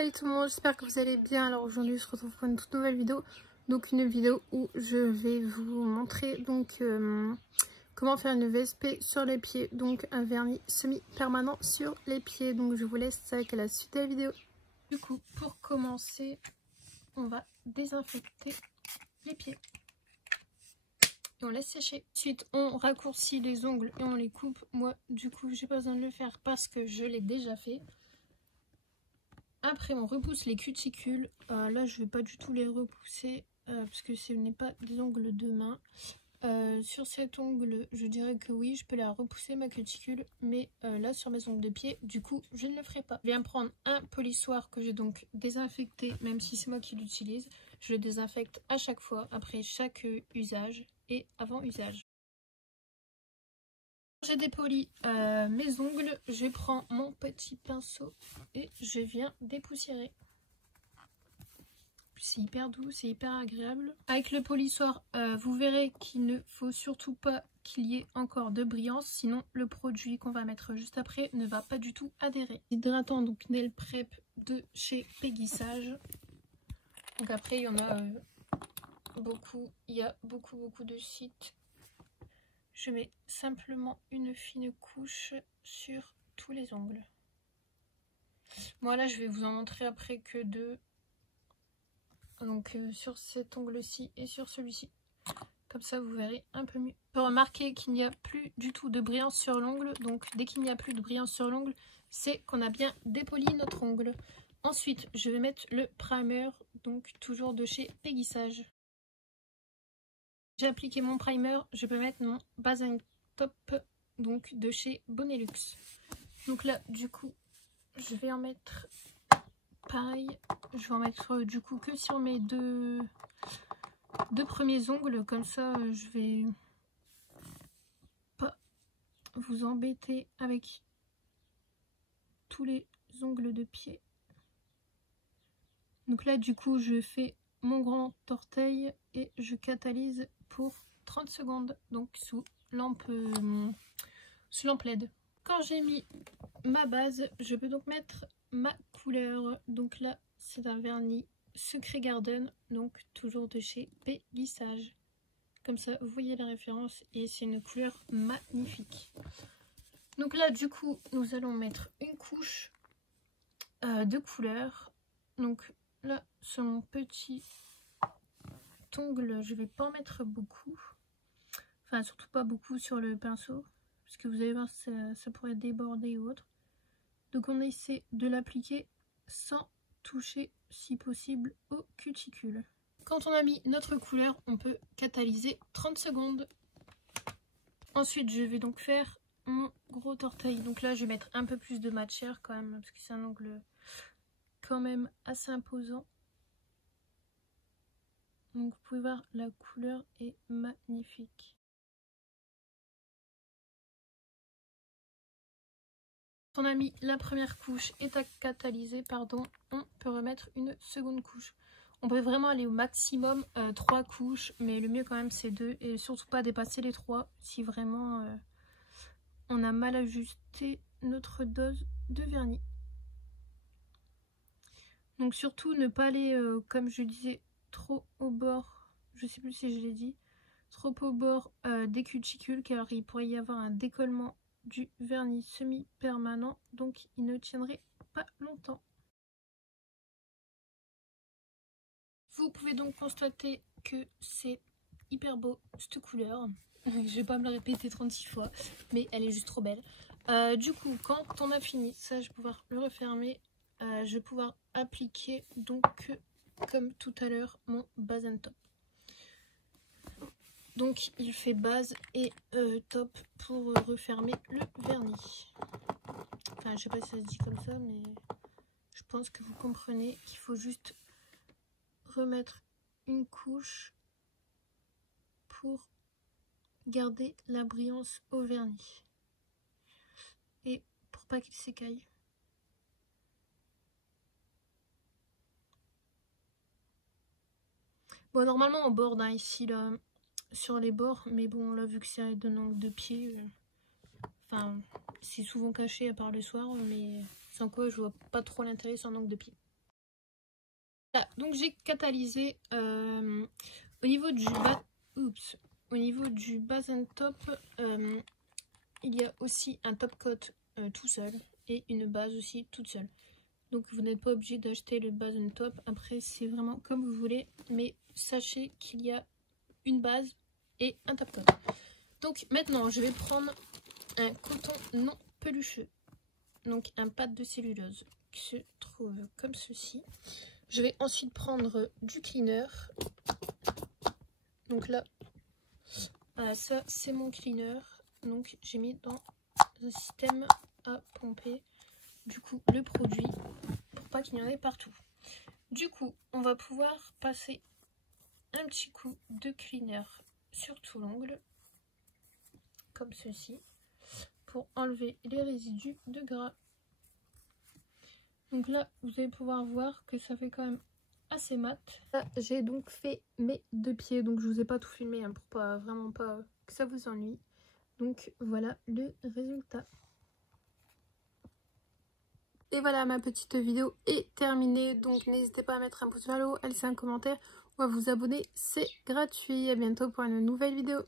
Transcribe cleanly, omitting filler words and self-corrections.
Salut tout le monde, j'espère que vous allez bien. Alors aujourd'hui je se retrouve pour une toute nouvelle vidéo. Donc une vidéo où je vais vous montrer donc comment faire une VSP sur les pieds. Donc un vernis semi-permanent sur les pieds. Donc je vous laisse avec la suite de la vidéo. Du coup pour commencer on va désinfecter les pieds. Et on laisse sécher. Ensuite on raccourcit les ongles et on les coupe. Moi du coup j'ai pas besoin de le faire parce que je l'ai déjà fait. Après on repousse les cuticules, là je vais pas du tout les repousser parce que ce n'est pas des ongles de main. Sur cet ongle je dirais que oui je peux la repousser ma cuticule, mais là sur mes ongles de pied du coup je ne le ferai pas. Je viens prendre un polissoir que j'ai donc désinfecté, même si c'est moi qui l'utilise. Je le désinfecte à chaque fois, après chaque usage et avant usage. J'ai dépoli mes ongles, je prends mon petit pinceau et je viens dépoussiérer. C'est hyper doux, c'est hyper agréable. Avec le polissoir, vous verrez qu'il ne faut surtout pas qu'il y ait encore de brillance, sinon le produit qu'on va mettre juste après ne va pas du tout adhérer. Hydratant, donc Nail Prep de chez Peggy Sage. Donc après il y en a beaucoup, il y a beaucoup de sites. Je mets simplement une fine couche sur tous les ongles. Moi là je vais vous en montrer après que deux. Donc sur cet ongle-ci et sur celui-ci. Comme ça vous verrez un peu mieux. On peut remarquer qu'il n'y a plus du tout de brillance sur l'ongle. Donc dès qu'il n'y a plus de brillance sur l'ongle, c'est qu'on a bien dépoli notre ongle. Ensuite je vais mettre le primer, donc toujours de chez Peggy Sage. J'ai appliqué mon primer, je peux mettre mon base and top donc de chez Bonelux. Donc là du coup je vais en mettre pareil, je vais en mettre du coup que sur mes deux premiers ongles, comme ça je vais pas vous embêter avec tous les ongles de pied. Donc là du coup je fais mon grand orteil et je catalyse pour 30 secondes, donc sous lampe LED. Quand j'ai mis ma base, je peux donc mettre ma couleur. Donc là c'est un vernis Secret Garden, donc toujours de chez Peggy Sage. Comme ça vous voyez la référence et c'est une couleur magnifique. Donc là du coup nous allons mettre une couche de couleur. Donc là sur mon petit ongle je vais pas en mettre beaucoup, enfin surtout pas beaucoup sur le pinceau parce que vous allez voir ça pourrait déborder ou autre. Donc on essaie de l'appliquer sans toucher si possible aux cuticules. Quand on a mis notre couleur on peut catalyser 30 secondes. Ensuite je vais donc faire mon gros orteil. Donc là je vais mettre un peu plus de matière quand même parce que c'est un ongle quand même assez imposant. Donc vous pouvez voir la couleur est magnifique. Quand on a mis la première couche et catalysé, pardon, on peut remettre une seconde couche. On peut vraiment aller au maximum 3 couches, mais le mieux quand même c'est 2 et surtout pas dépasser les 3 si vraiment on a mal ajusté notre dose de vernis. Donc surtout ne pas aller comme je disais trop au bord, je sais plus si je l'ai dit, trop au bord des cuticules car il pourrait y avoir un décollement du vernis semi-permanent, donc il ne tiendrait pas longtemps. Vous pouvez donc constater que c'est hyper beau cette couleur. Je vais pas me la répéter 36 fois, mais elle est juste trop belle. Du coup, quand on a fini, ça je vais pouvoir le refermer. Je vais pouvoir appliquer donc comme tout à l'heure mon base and top. Donc il fait base et top pour refermer le vernis. Enfin je sais pas si ça se dit comme ça, mais je pense que vous comprenez qu'il faut juste remettre une couche pour garder la brillance au vernis et pour pas qu'il s'écaille. Bon normalement on borde hein, ici là sur les bords, mais bon là vu que c'est d'un angle de pied, enfin c'est souvent caché à part le soir, mais sans quoi je vois pas trop l'intérêt sur un angle de pied. Voilà, donc j'ai catalysé au niveau du bas and top, il y a aussi un top coat tout seul et une base aussi toute seule. Donc vous n'êtes pas obligé d'acheter le base and top. Après c'est vraiment comme vous voulez, mais sachez qu'il y a une base et un top coat. Donc maintenant je vais prendre un coton non pelucheux, donc un pad de cellulose qui se trouve comme ceci. Je vais ensuite prendre du cleaner. Donc là, voilà, ça c'est mon cleaner. Donc j'ai mis dans un système à pomper du coup le produit pour pas qu'il y en ait partout. Du coup, on va pouvoir passer un petit coup de cleaner sur tout l'ongle, comme ceci, pour enlever les résidus de gras. Donc là, vous allez pouvoir voir que ça fait quand même assez mat. Là, j'ai donc fait mes 2 pieds, donc je vous ai pas tout filmé hein, pour pas vraiment pas que ça vous ennuie. Donc voilà le résultat. Et voilà, ma petite vidéo est terminée. Donc n'hésitez pas à mettre un pouce vers le haut, à laisser un commentaire ou à vous abonner, c'est gratuit. À bientôt pour une nouvelle vidéo.